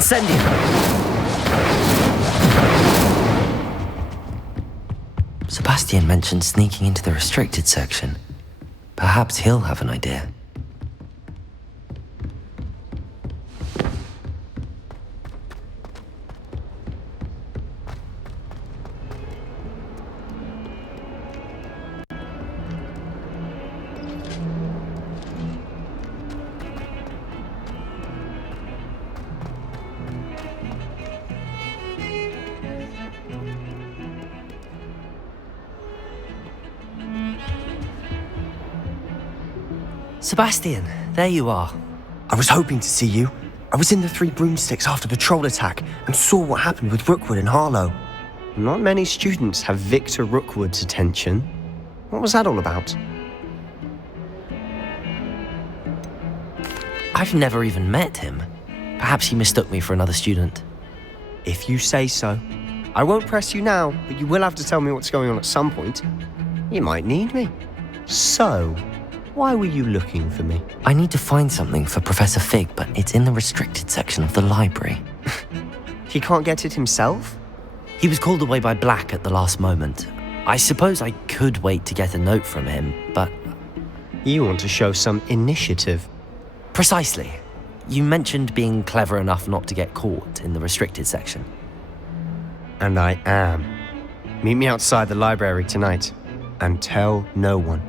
Incendio! Sebastian mentioned sneaking into the restricted section. Perhaps he'll have an idea. Sebastian, there you are. I was hoping to see you. I was in the Three Broomsticks after the troll attack and saw what happened with Rookwood and Harlow. Not many students have Victor Rookwood's attention. What was that all about? I've never even met him. Perhaps he mistook me for another student. If you say so. I won't press you now, but you will have to tell me what's going on at some point. You might need me. So, why were you looking for me? I need to find something for Professor Fig, but it's in the restricted section of the library. He can't get it himself? He was called away by Black at the last moment. I suppose I could wait to get a note from him, but... You want to show some initiative. Precisely. You mentioned being clever enough not to get caught in the restricted section. And I am. Meet me outside the library tonight, and tell no one.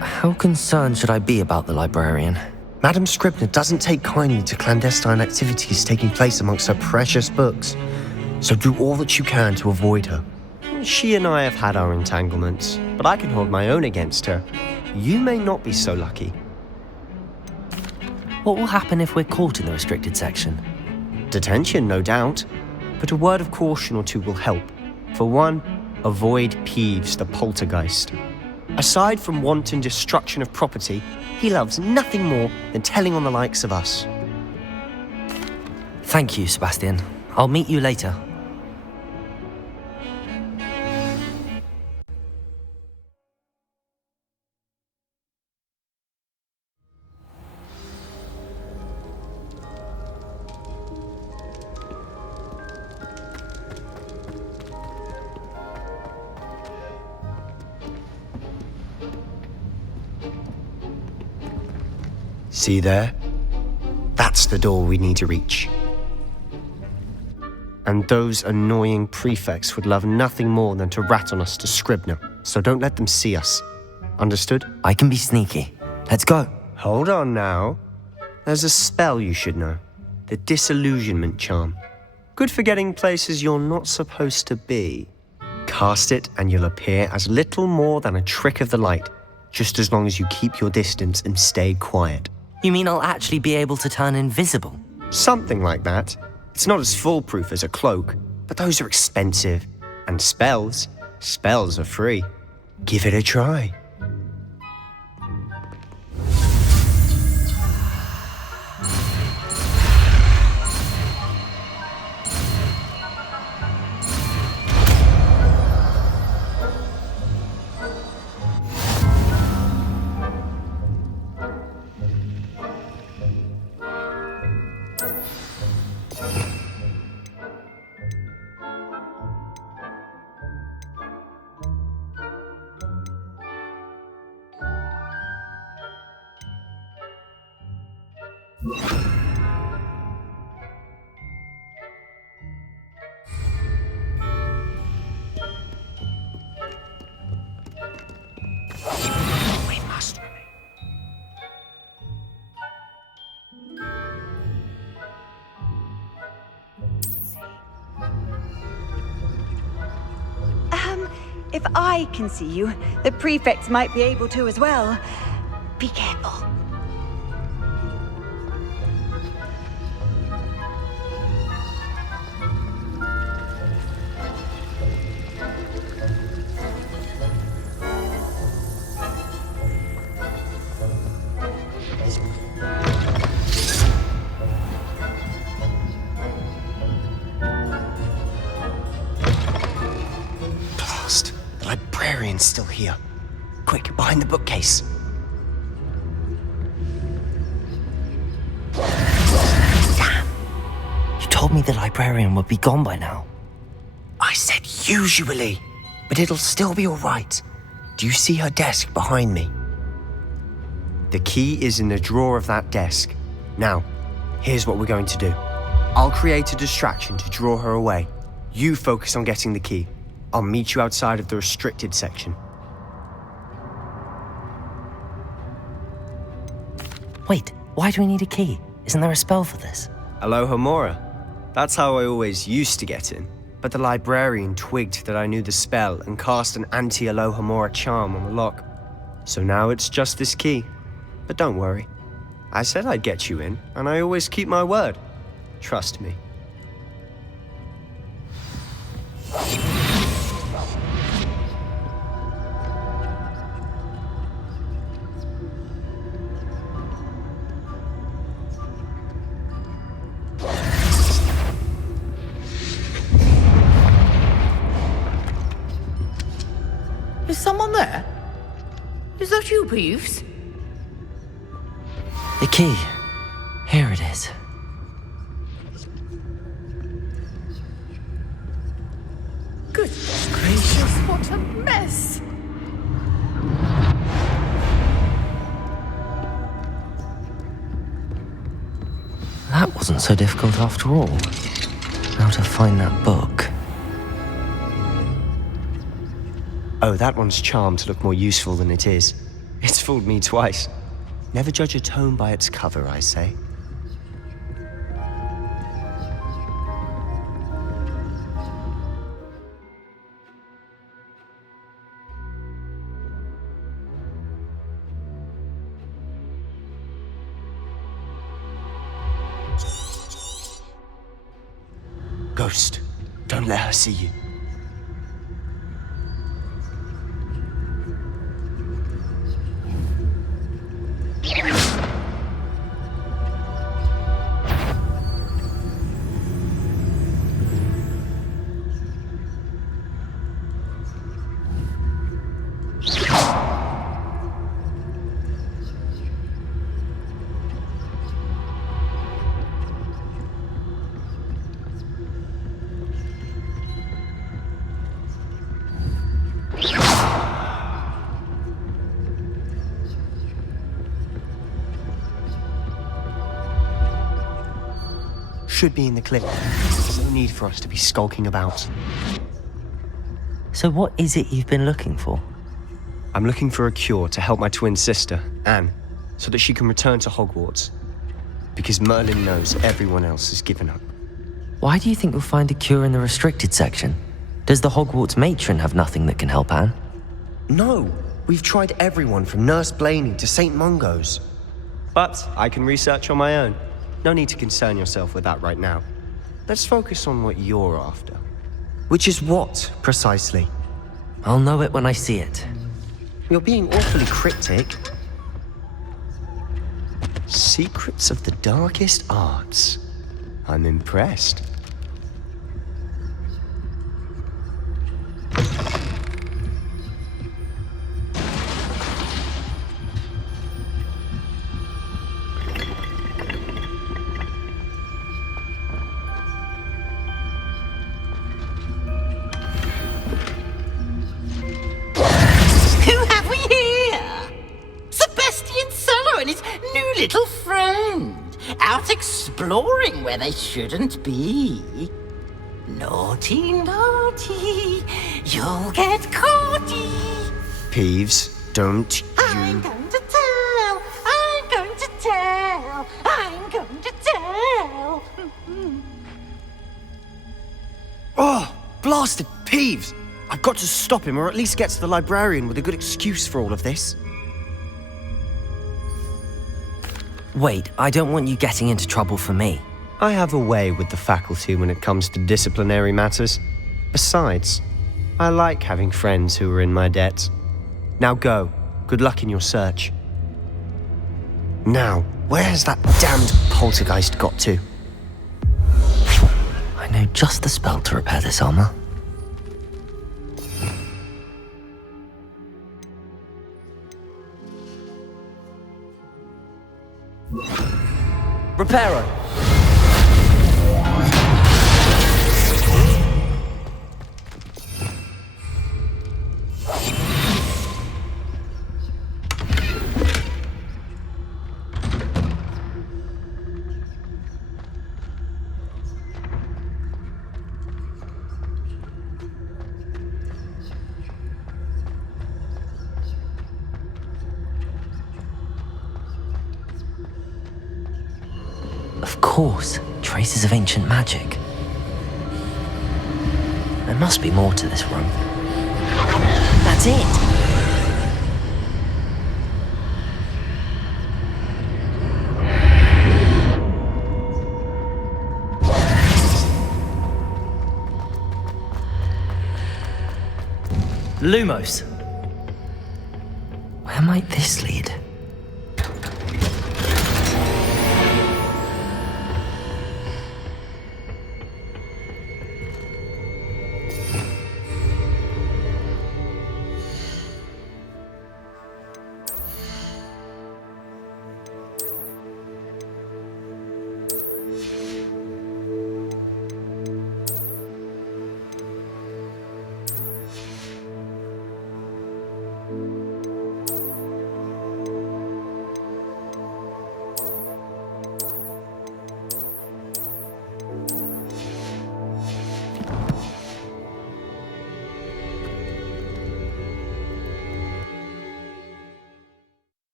How concerned should I be about the librarian? Madam Scribner doesn't take kindly to clandestine activities taking place amongst her precious books, so do all that you can to avoid her. She and I have had our entanglements, but I can hold my own against her. You may not be so lucky. What will happen if we're caught in the restricted section? Detention, no doubt, but a word of caution or two will help. For one, avoid Peeves the poltergeist. Aside from wanton destruction of property, he loves nothing more than telling on the likes of us. Thank you, Sebastian. I'll meet you later. See there? That's the door we need to reach. And those annoying prefects would love nothing more than to rat on us to Scribner, so don't let them see us. Understood? I can be sneaky. Let's go. Hold on now. There's a spell you should know. The Disillusionment Charm. Good for getting places you're not supposed to be. Cast it and you'll appear as little more than a trick of the light, just as long as you keep your distance and stay quiet. You mean I'll actually be able to turn invisible? Something like that. It's not as foolproof as a cloak, but those are expensive. And spells are free. Give it a try. We must. If I can see you, the prefects might be able to as well. Be careful. Librarian's still here. Quick, behind the bookcase. told me the librarian would be gone by now. I said usually, but it'll still be all right. Do you see her desk behind me? The key is in the drawer of that desk. Now, here's what we're going to do. I'll create a distraction to draw her away. You focus on getting the key. I'll meet you outside of the restricted section. Wait, why do we need a key? Isn't there a spell for this? Alohomora. That's how I always used to get in. But the librarian twigged that I knew the spell and cast an anti-Alohomora charm on the lock. So now it's just this key. But don't worry. I said I'd get you in, and I always keep my word. Trust me. Is someone there? Is that you, Peeves? The key. Here it is. Goodness gracious, what a mess! That wasn't so difficult after all. How to find that book. Oh, that one's charmed to look more useful than it is. It's fooled me twice. Never judge a tome by its cover, I say. Ghost, don't let her see you. Should be in the clip. There's no need for us to be skulking about. So what is it you've been looking for? I'm looking for a cure to help my twin sister, Anne, so that she can return to Hogwarts. Because Merlin knows everyone else has given up. Why do you think you'll find a cure in the restricted section? Does the Hogwarts matron have nothing that can help Anne? No! We've tried everyone from Nurse Blaney to St. Mungo's. But I can research on my own. No need to concern yourself with that right now. Let's focus on what you're after. Which is what, precisely? I'll know it when I see it. You're being awfully cryptic. Secrets of the darkest arts. I'm impressed. Little friend, out exploring where they shouldn't be. Naughty, naughty, you'll get caughty. Peeves, don't you... I'm going to tell, I'm going to tell, I'm going to tell. Oh, blasted Peeves! I've got to stop him, or at least get to the librarian with a good excuse for all of this. Wait, I don't want you getting into trouble for me. I have a way with the faculty when it comes to disciplinary matters. Besides, I like having friends who are in my debt. Now go. Good luck in your search. Now, where has that damned poltergeist got to? I know just the spell to repair this armor. Reparo! Of course, traces of ancient magic. There must be more to this room. That's it! Lumos! Where might this lead?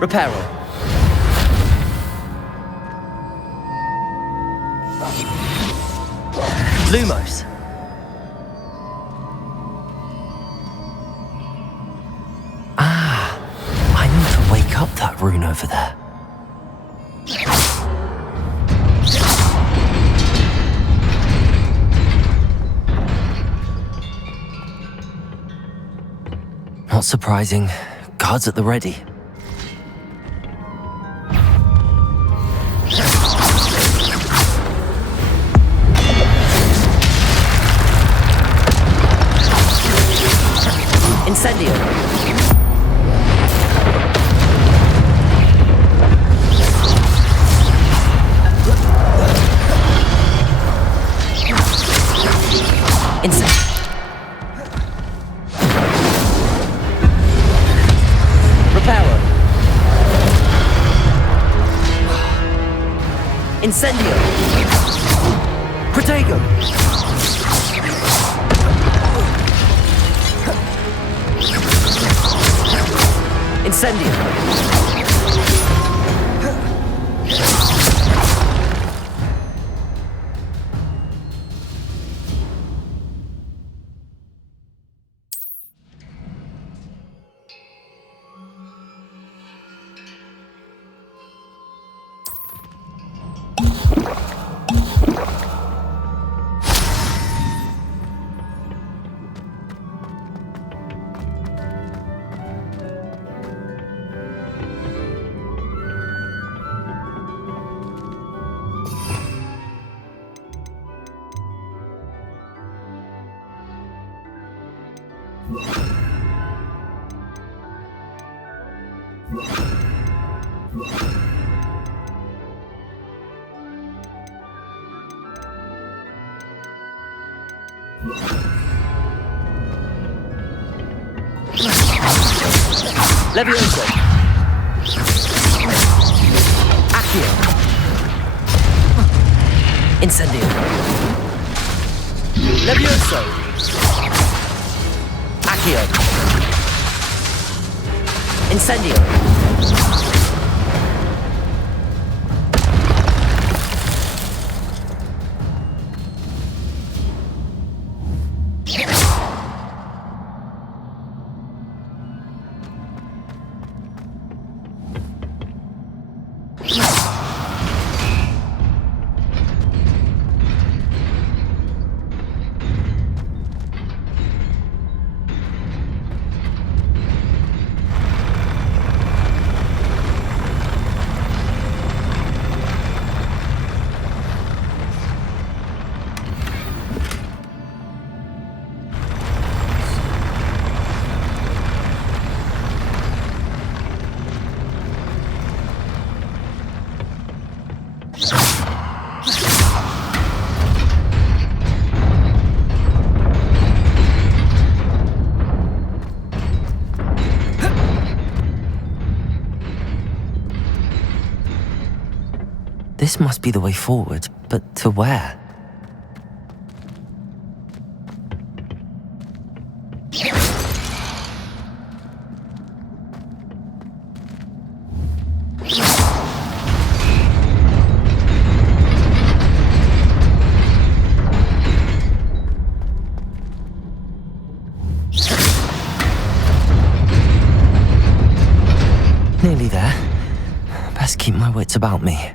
Reparo. Lumos. Ah, I need to wake up that rune over there. Not surprising. Guards at the ready. Incendio. Reparo. Incendio. Protego. Incendio. Levioso. Accio. Incendio. Levioso. Accio. Incendio. This must be the way forward, but to where? Nearly there. Best keep my wits about me.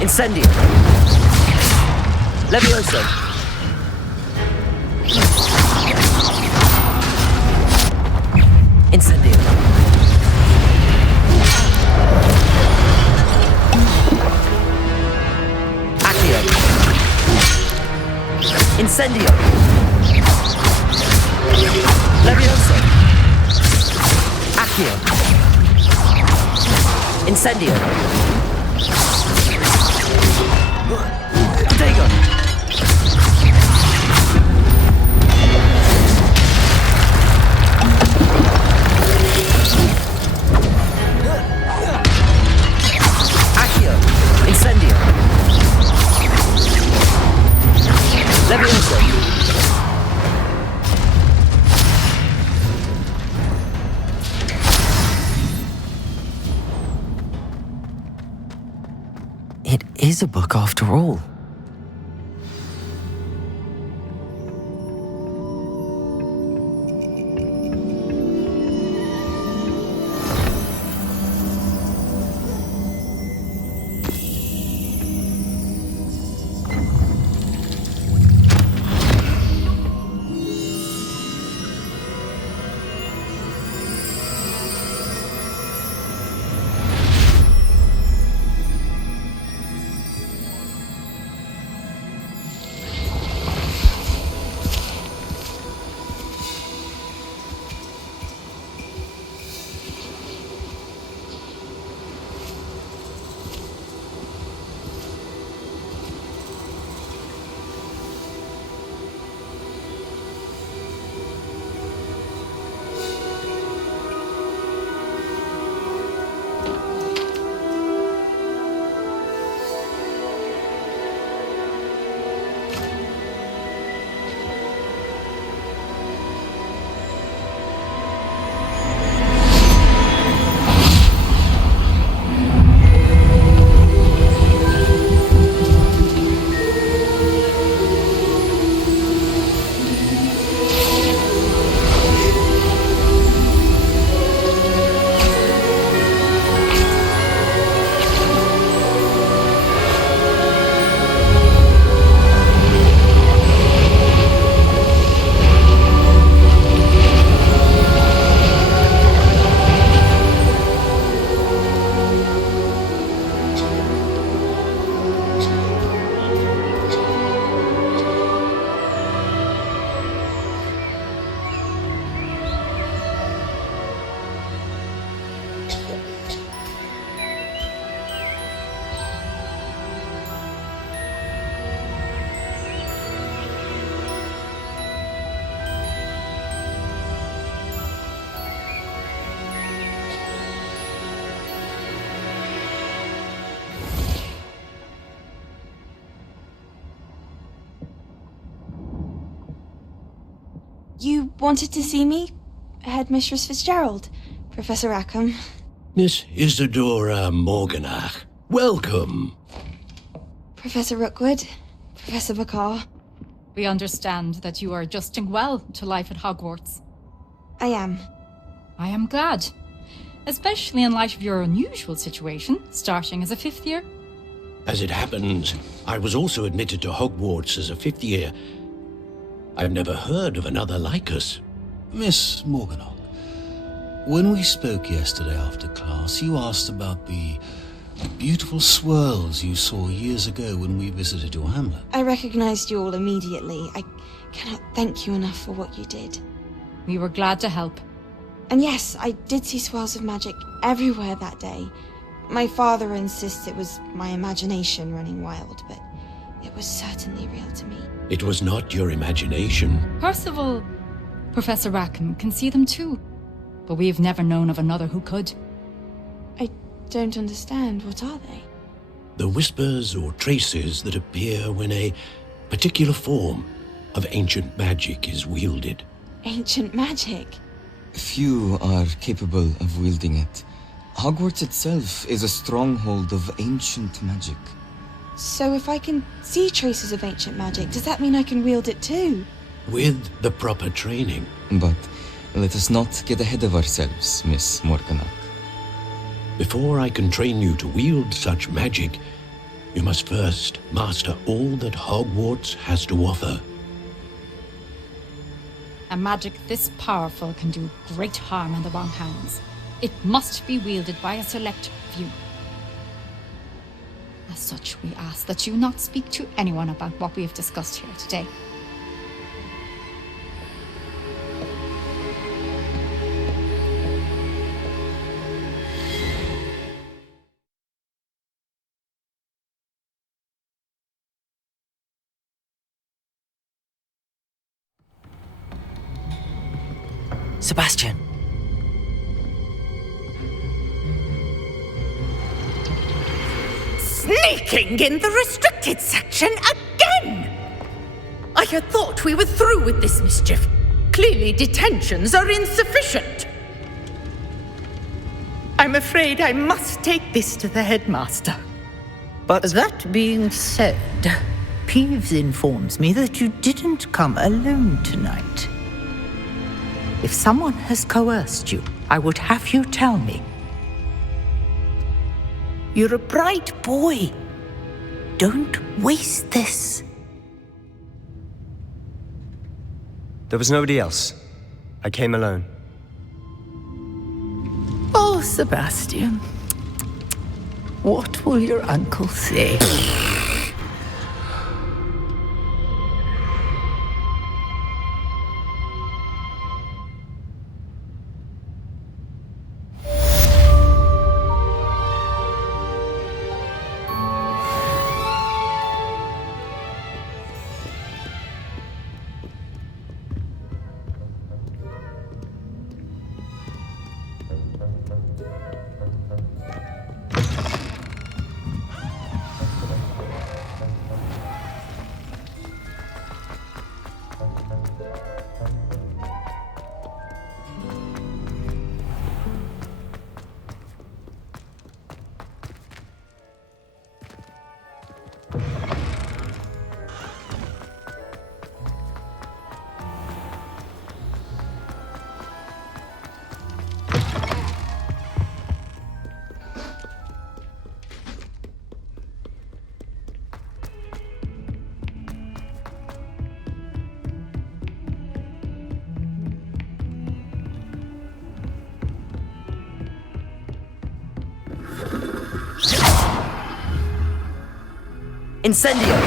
Incendio. Levioso. Incendio. Accio. Incendio. Levioso. Accio. Incendio. Dagon! Accio! Incendio! Levioso! It is a book after all. You wanted to see me? Headmistress Fitzgerald, Professor Rackham. Miss Isadora Morganach, welcome. Professor Rookwood, Professor Bakar. We understand that you are adjusting well to life at Hogwarts. I am. I am glad. Especially in light of your unusual situation, starting as a 5th year. As it happens, I was also admitted to Hogwarts as a 5th year. I've never heard of another like us. Miss Morganach, when we spoke yesterday after class, you asked about the beautiful swirls you saw years ago when we visited your hamlet. I recognized you all immediately. I cannot thank you enough for what you did. We were glad to help. And yes, I did see swirls of magic everywhere that day. My father insists it was my imagination running wild, but it was certainly real to me. It was not your imagination. Percival, Professor Rackham can see them too. But we've never known of another who could. I don't understand. What are they? The whispers or traces that appear when a particular form of ancient magic is wielded. Ancient magic? Few are capable of wielding it. Hogwarts itself is a stronghold of ancient magic. So if I can see traces of ancient magic, does that mean I can wield it too? With the proper training. But let us not get ahead of ourselves, Miss Morganach. Before I can train you to wield such magic, you must first master all that Hogwarts has to offer. A magic this powerful can do great harm in the wrong hands. It must be wielded by a select few. As such, we ask that you not speak to anyone about what we have discussed here today. Sebastian! Sneaking in the restricted section again! I had thought we were through with this mischief. Clearly detentions are insufficient. I'm afraid I must take this to the headmaster. But That being said, Peeves informs me that you didn't come alone tonight. If someone has coerced you, I would have you tell me. You're a bright boy. Don't waste this. there was nobody else. I came alone. Oh, Sebastian. What will your uncle say? Incendio!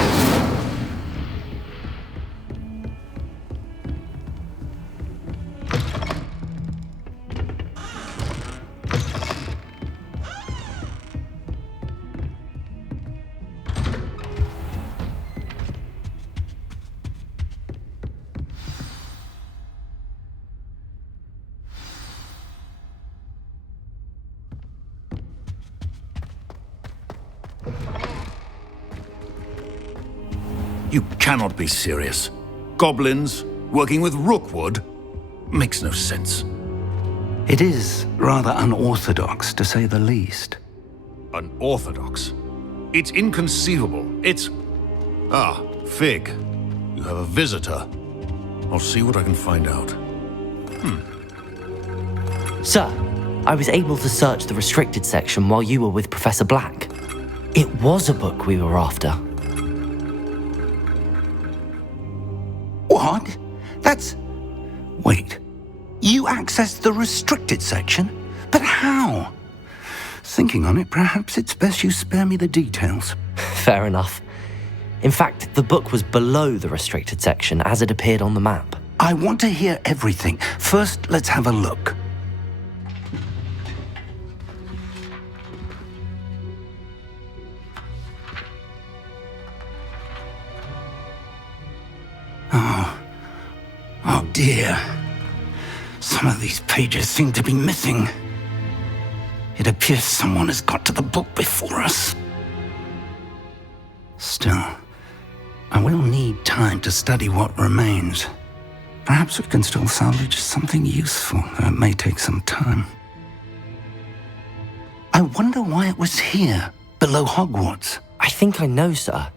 You cannot be serious. Goblins, Working with Rookwood? Makes no sense. It is rather unorthodox, to say the least. Unorthodox? It's inconceivable. It's... Ah, Fig. You have a visitor. I'll see what I can find out. Sir, I was able to search the restricted section while you were with Professor Black. It was a book we were after. What? That's... Wait. You accessed the restricted section? But how? Thinking on it, perhaps it's best you spare me the details. Fair enough. In fact, the book was below the restricted section as it appeared on the map. I want to hear everything. First, let's have a look. Oh dear. Some of these pages seem to be missing. It appears someone has got to the book before us. Still, I will need time to study what remains. Perhaps we can still salvage something useful, though it may take some time. I wonder why it was here, below Hogwarts. I think I know, sir.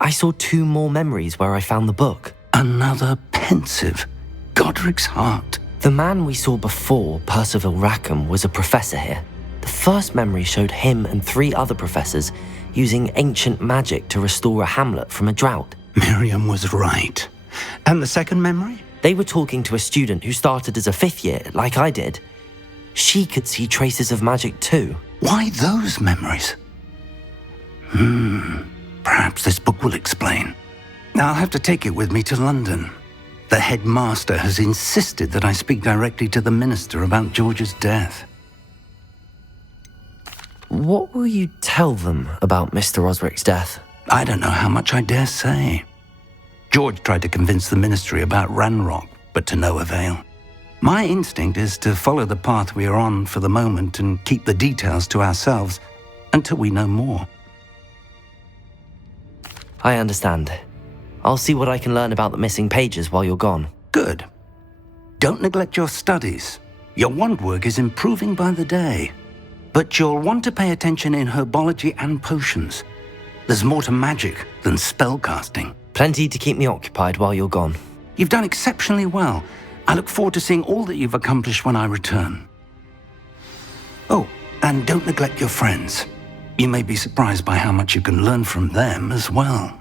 I saw 2 more memories where I found the book. Another pensive. Godric's heart. The man we saw before, Percival Rackham, was a professor here. The first memory showed him and 3 other professors using ancient magic to restore a hamlet from a drought. Miriam was right. And the second memory? They were talking to a student who started as a 5th year, like I did. She could see traces of magic too. Why those memories? Perhaps this book will explain. I'll have to take it with me to London. The headmaster has insisted that I speak directly to the minister about George's death. What will you tell them about Mr. Osric's death? I don't know how much I dare say. George tried to convince the ministry about Ranrock, but to no avail. My instinct is to follow the path we are on for the moment and keep the details to ourselves until we know more. I understand. I'll see what I can learn about the missing pages while you're gone. Good. Don't neglect your studies. Your wand work is improving by the day. But you'll want to pay attention in herbology and potions. There's more to magic than spellcasting. Plenty to keep me occupied while you're gone. You've done exceptionally well. I look forward to seeing all that you've accomplished when I return. Oh, and don't neglect your friends. You may be surprised by how much you can learn from them as well.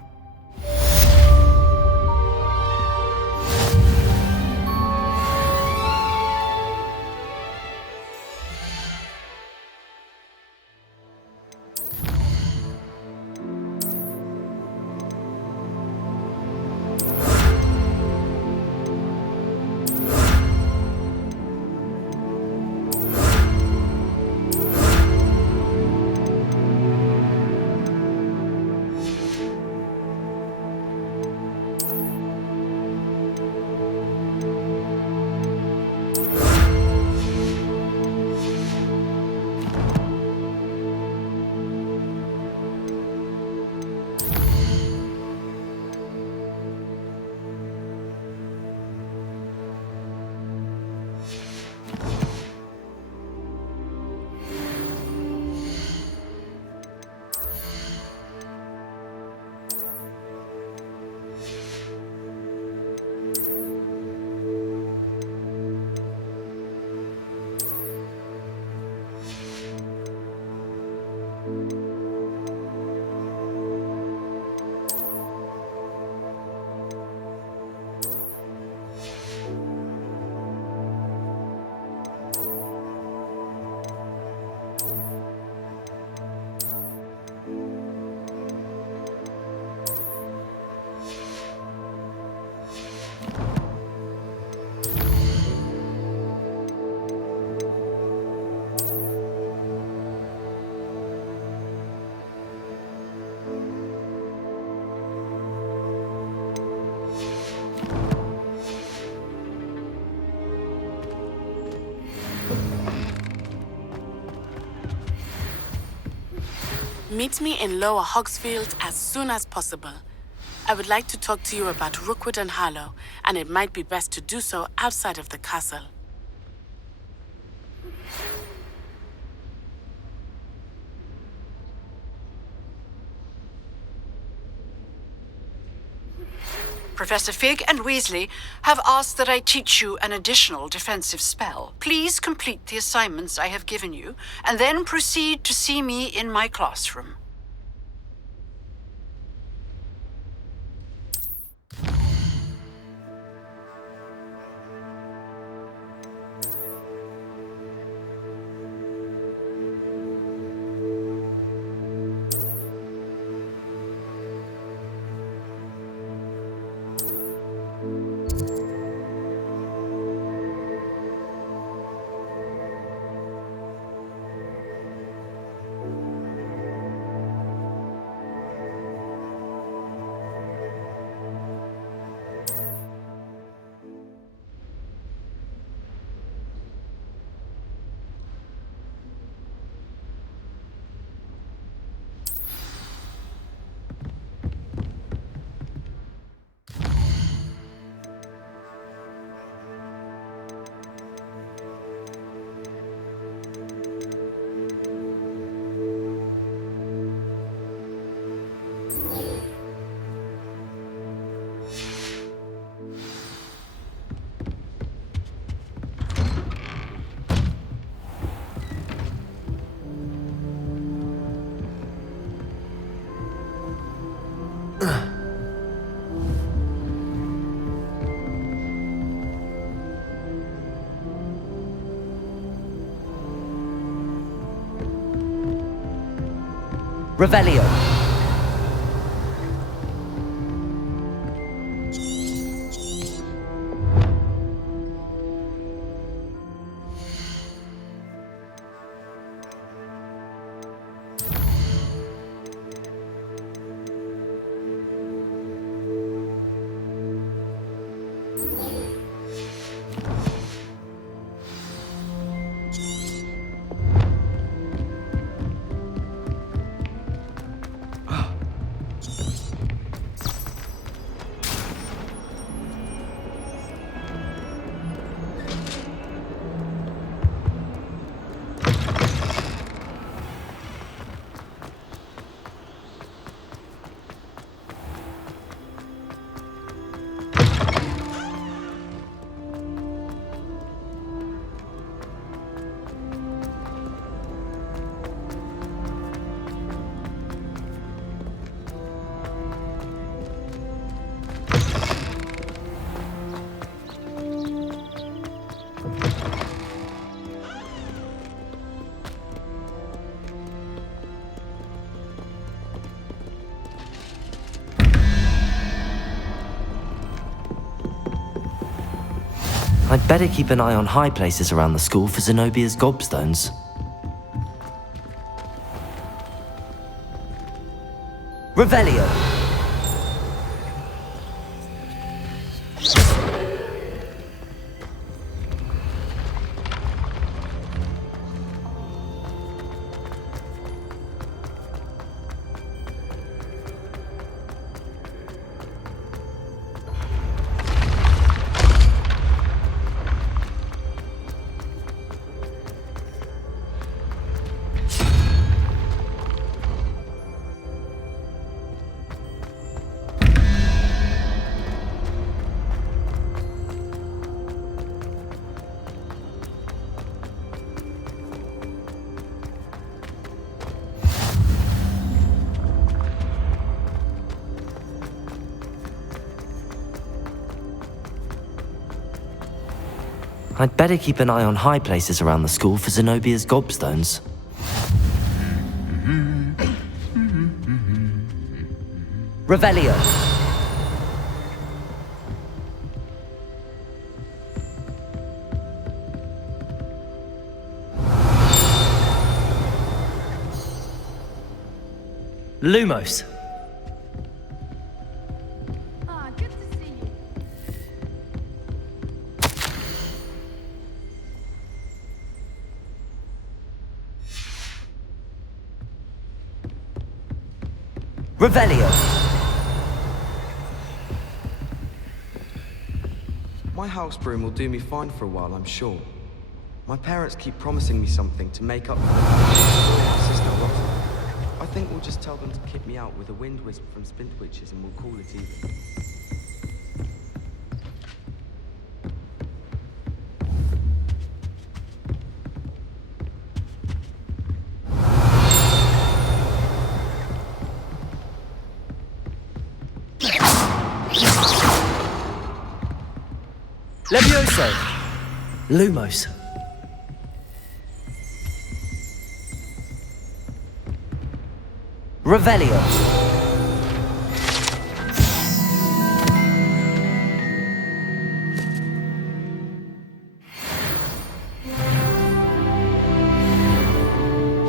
Meet me in Lower Hogsfield as soon as possible. I would like to talk to you about Rookwood and Harlow, and it might be best to do so outside of the castle. Professor Fig and Weasley have asked that I teach you an additional defensive spell. Please complete the assignments I have given you, and then proceed to see me in my classroom. Revelio. I'd better keep an eye on high places around the school for Zenobia's gobstones. Revelio. I'd better keep an eye on high places around the school for Zenobia's gobstones. Revelio. Lumos. Revelio. My house broom will do me fine for a while, I'm sure. My parents keep promising me something to make up for the fact that my house is now rotten. I think we'll just tell them to kick me out with a wind wisp from Spintwitches and we'll call it even. Levioso! Lumos. Revelio.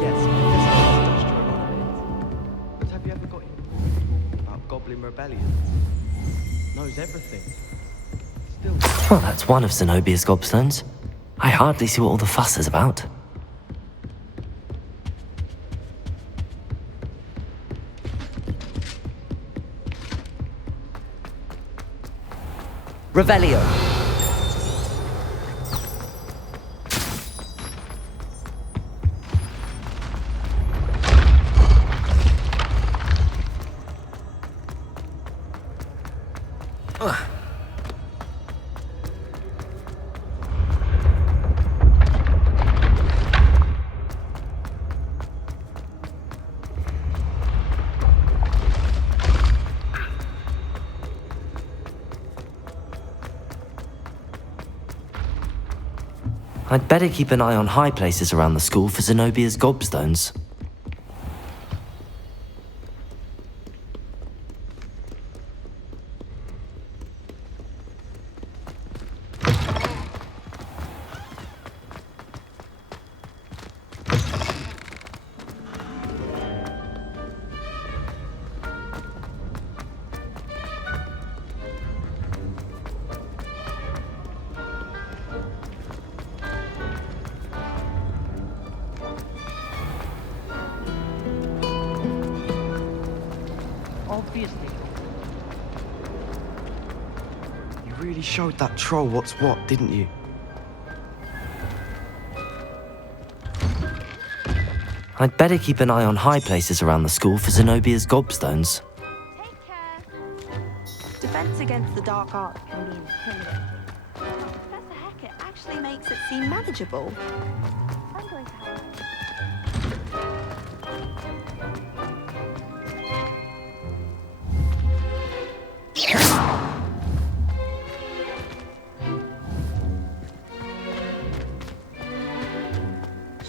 Yes, Professor has touched your mind. But have you ever got talking about Goblin Rebellions? Knows everything. Still. Well, that's one of Zenobia's gobstones. I hardly see what all the fuss is about. Revelio. I'd better keep an eye on high places around the school for Zenobia's gobstones. Obviously. You really showed that troll what's what, didn't you? I'd better keep an eye on high places around the school for Zenobia's gobstones. Take care. Defense against the dark arts can be intimidating. Professor Hecat actually makes it seem manageable. I'm going to have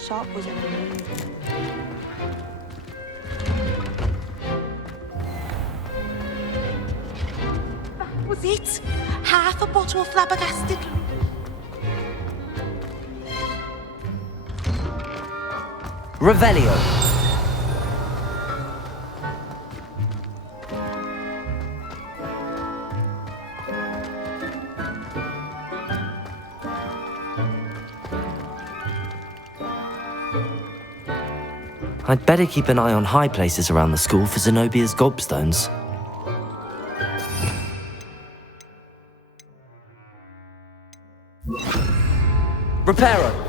Sharp was amazing. That was it? Half a bottle of flabbergasted. Revelio. I'd better keep an eye on high places around the school for Zenobia's gobstones. Reparo.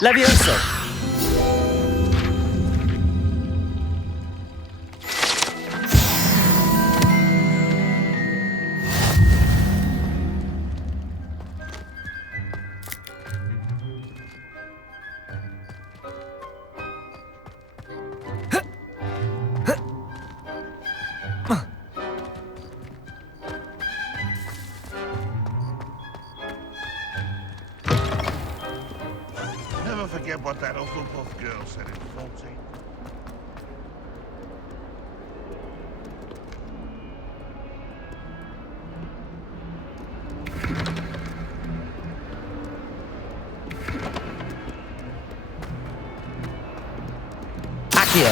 Levioso. Never forget what that Hufflepuff girl said in 14. Accio.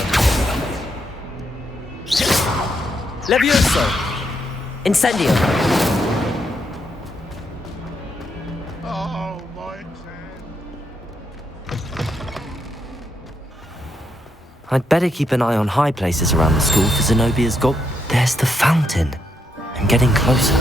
Levioso. Incendio. Oh, my turn. I'd better keep an eye on high places around the school for Zenobia's gob. There's the fountain. I'm getting closer.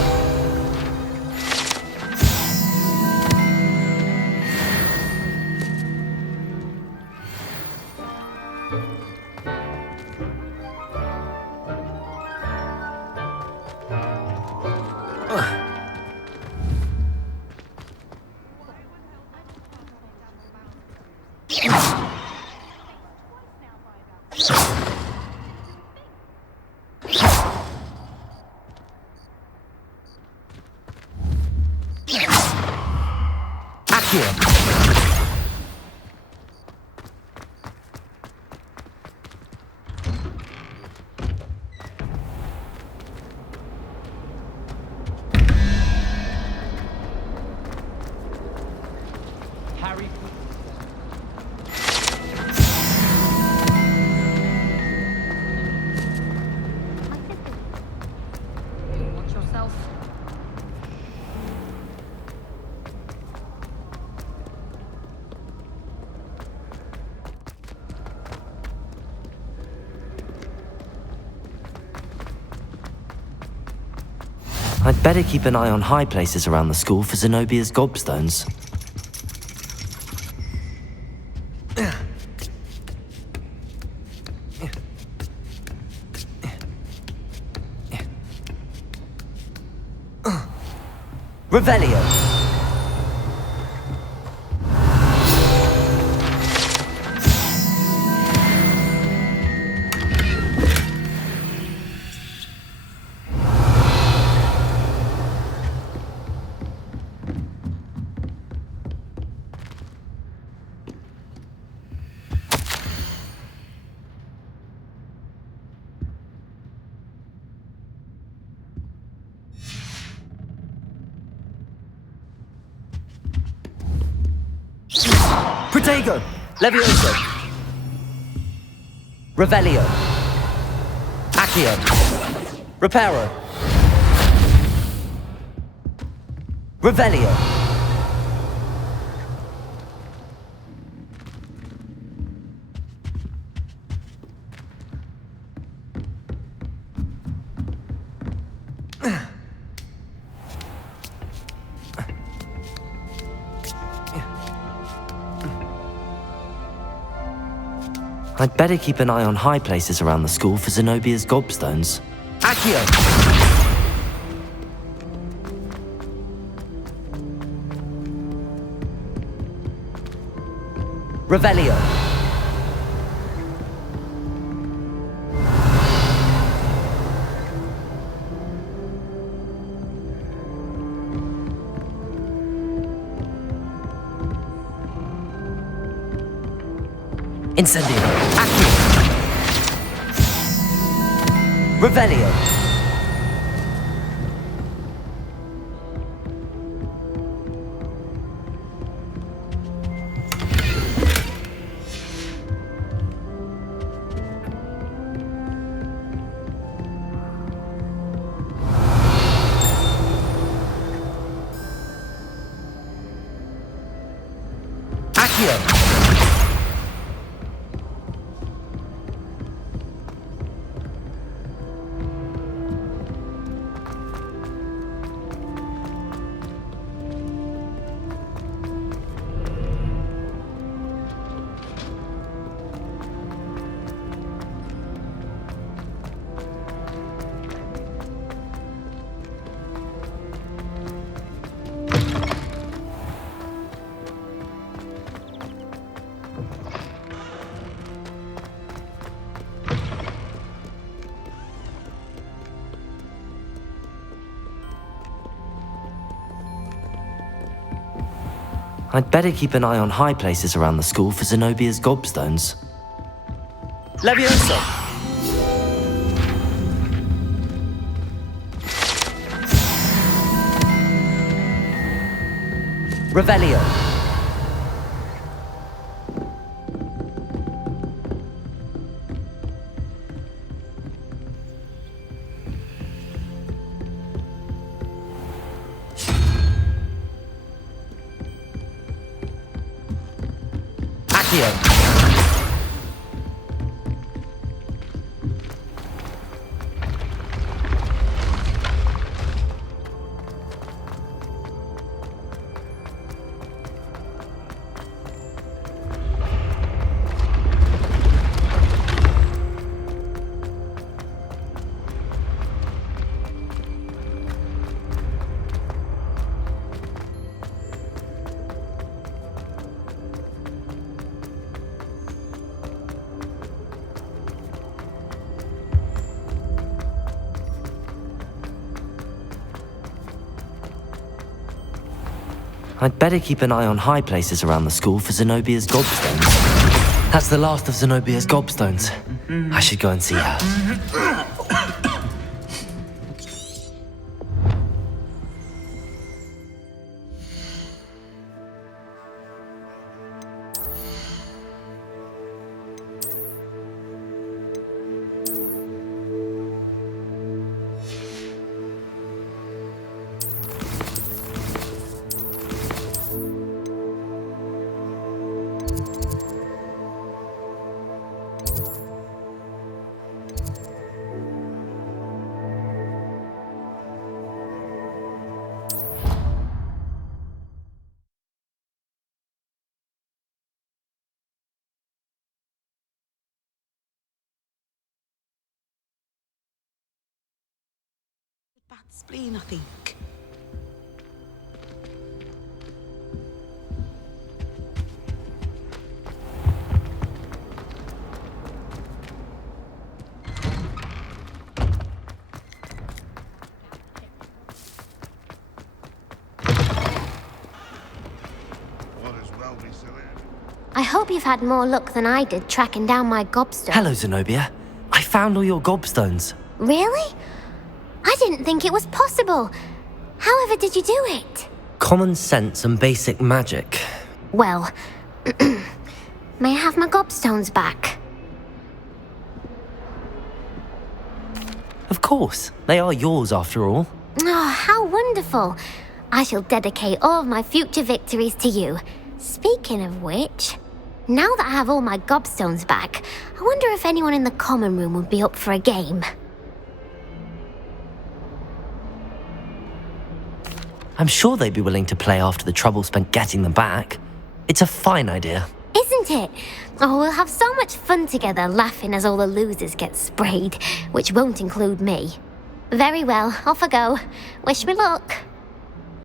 I'd better keep an eye on high places around the school for Zenobia's gobstones. Revelio. Protego! Levioso! Revelio! Accio! Reparo! Revelio! I'd better keep an eye on high places around the school for Zenobia's gobstones. Accio! Revelio! Incendio! Accio! Revelio! Accio! I'd better keep an eye on high places around the school for Zenobia's gobstones. Levioso! Revelio! Here. I'd better keep an eye on high places around the school for Zenobia's gobstones. That's the last of Zenobia's gobstones. I should go and see her. Bad spleen, I think. I hope you've had more luck than I did tracking down my gobstone. Hello, Zenobia. I found all your gobstones. Really? I didn't think it was possible. However did you do it? Common sense and basic magic. Well, may I have my gobstones back? Of course. They are yours after all. Oh, how wonderful. I shall dedicate all of my future victories to you. Speaking of which, now that I have all my gobstones back, I wonder if anyone in the common room would be up for a game. I'm sure they'd be willing to play after the trouble spent getting them back. It's a fine idea. Isn't it? Oh, we'll have so much fun together laughing as all the losers get sprayed, which won't include me. Very well, off I go. Wish me luck.